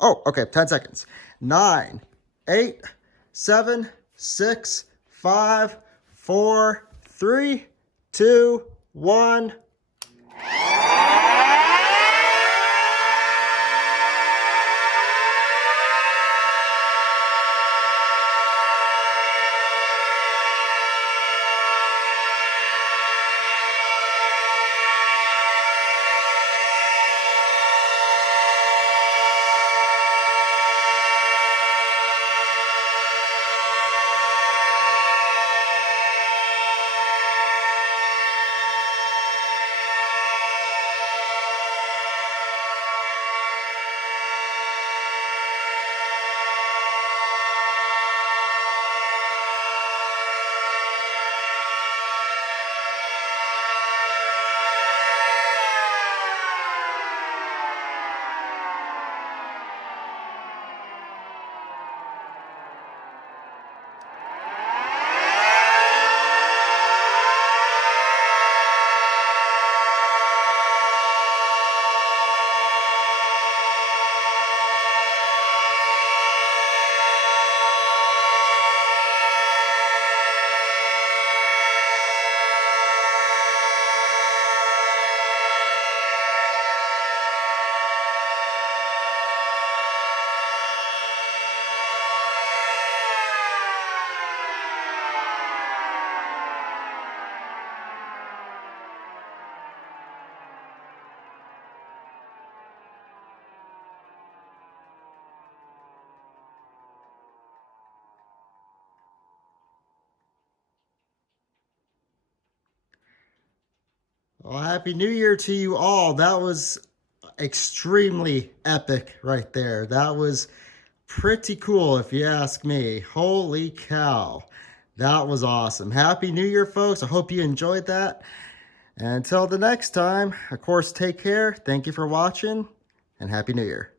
Oh, okay, 10 seconds. 9, 8, 7, 6, 5, 4, 3, 2, 1. Well, Happy New Year to you all. That was extremely epic right there. That was pretty cool if you ask me. Holy cow. That was awesome. Happy New Year, folks. I hope you enjoyed that. And until the next time, of course, take care. Thank you for watching, and Happy New Year.